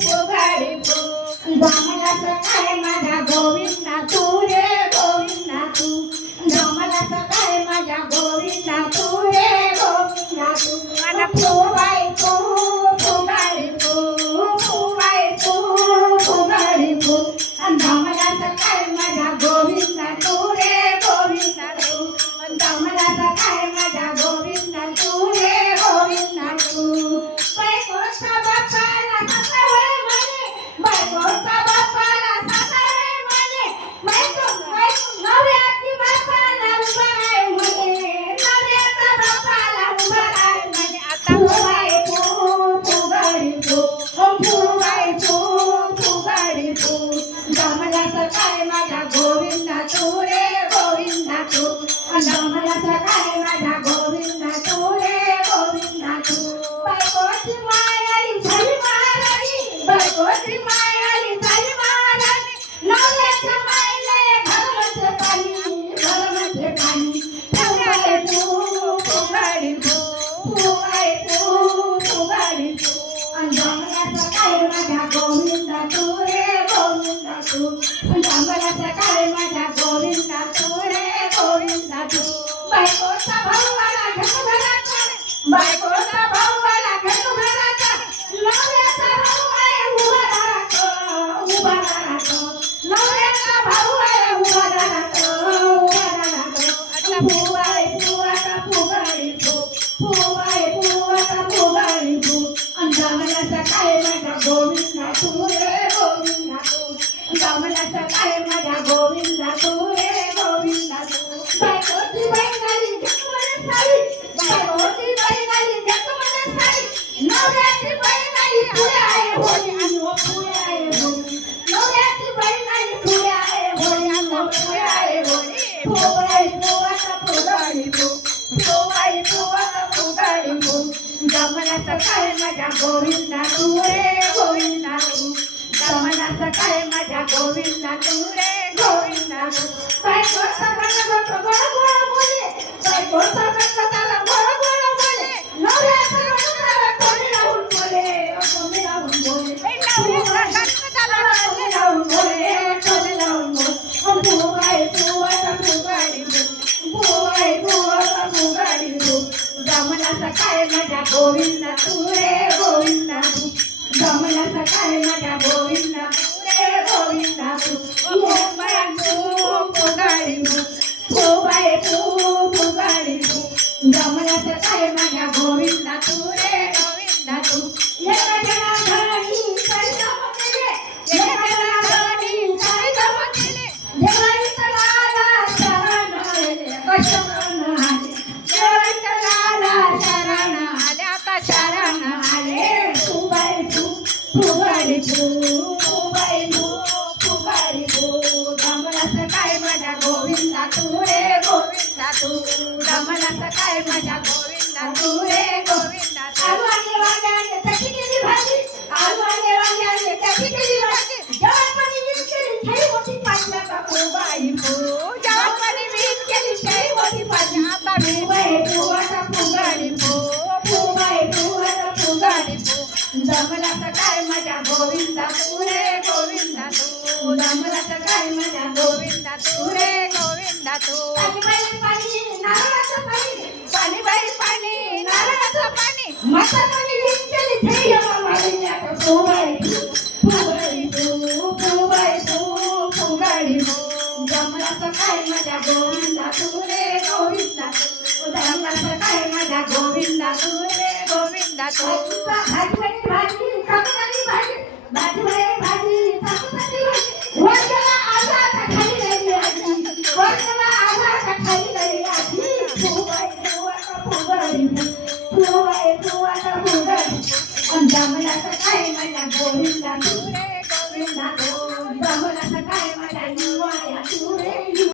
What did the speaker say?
फुगाडी फू जमलाच काय माझ्या गोविंदा तू रे गोविंदा तू जमलाच काय माझ्या गोविंदा तू रे गोविंदा तू मला फुगाडी फू फुगाडी फू जमलाच काय माझ्या गोविंदा तू रे गोविंदा तू जमलाच काय माझ्या गोविंदा तू रे गोविंदा तू बायकोचा बापाला सासरे म्हणे बायकोचा बापाला सासरे म्हणे बायको नवऱ्याची बापाला उभा आहे म्हणे नवऱ्याचा बापाला उभा आहे म्हणे आता फुगाडी फू फुगाडी फू जमलाच काय माझ्या गोविंदा तू रे गोविंदा तू जमलाच काय माझ्या गोविंदा तू रे गोविंदा तू बायकोची मायाळी झाली महाराणी बायकोची मायाळी झाली महाराणी नवऱ्याच्या मायले घरमध्ये पाणी फुगाडी फू फुगाडी फू जमलाच काय माझ्या गोविंदा तू रे गोविंदा तू जमलाच काय माझ्या गोविंदा तू रे गोविंदा तू बायकोचा भाऊ आला घेतो घराचा बायकोचा भाऊ आला घेतो घराचा नवऱ्याचा भाऊ आहे उभा राहतो नवऱ्याचा भाऊ आहे उभा राहतो आता फुगाडी फू फुगाडी फू जमलाच काय माझ्या गोविंदा तू रे गोविंदा तू जमलाच काय माझ्या गोविंदा तू रे गोविंदा तू बायकोची बैलाली घेतो मला साडी बायकोची बैलाली घेतो मला साडी नवऱ्याची बैलाली पुढे आहे होळी आणि पुढे आहे होळी नवऱ्याची बैलाली पुढे आहे होळी आणि पुढे आहे होळी फुगाडी फू जमलाच काय माझ्या गोविंदा तू रे गोविंदा तू जमलाच काय माझ्या गोविंदा तू रे गोविंदा तू बायकोचा गणपत गोड गोड बोले बायकोचा गणपताला गोड गोड बोले नवऱ्याचा गणपताला कोणी लावून बोले नवऱ्याचा गणपताला कोणी लावून बोले फुगाडी फू जमलाच काय माझ्या गोविंदा तू रे गोविंदा तू जमलाच काय माझ्या गोविंदा तू रे गोविंदा तू फुगाडी फू जमलाच काय माझ्या गोविंदा तू रे गोविंदा तू एका जनाधारी काय जमा केले एका जनाधारी काय जमा केले देवाईतला शरण कशरण आले देवाईतला शरण आले आता शरण आले फुगाडी फू जमलाच काय माझ्या गोविंदा तू रे गोविंदा तू जमलाच काय माझ्या गोविंदा तू रे गोविंदा आलू आणि वांग्याने त्याची केली भाजी आलू आणि वांग्याने त्याची केली भाजी जवानपणी वीज केली छाई मोठी पाटल्या का फुगाडी फू जवानपणी वीज केली छाई मोठी पाटल्या आता फुगाडी फू जमलाच काय माझ्या गोविंदा तू रे गोविंदा तू जमलाच काय माझ्या गोविंदा तू रे गोविंदा तू पाणी नारळाचं पाणी पाणी नारळाचं पाणी म्हातारपणी वीज केली छाई आता फुगाडी फू जमलाच काय माझ्या गोविंदा तू रे गोविंदा तू जमलाच काय माझ्या गोविंदा तू रे गोविंदा तू भाजी भाजी भाजी भाजी भाजी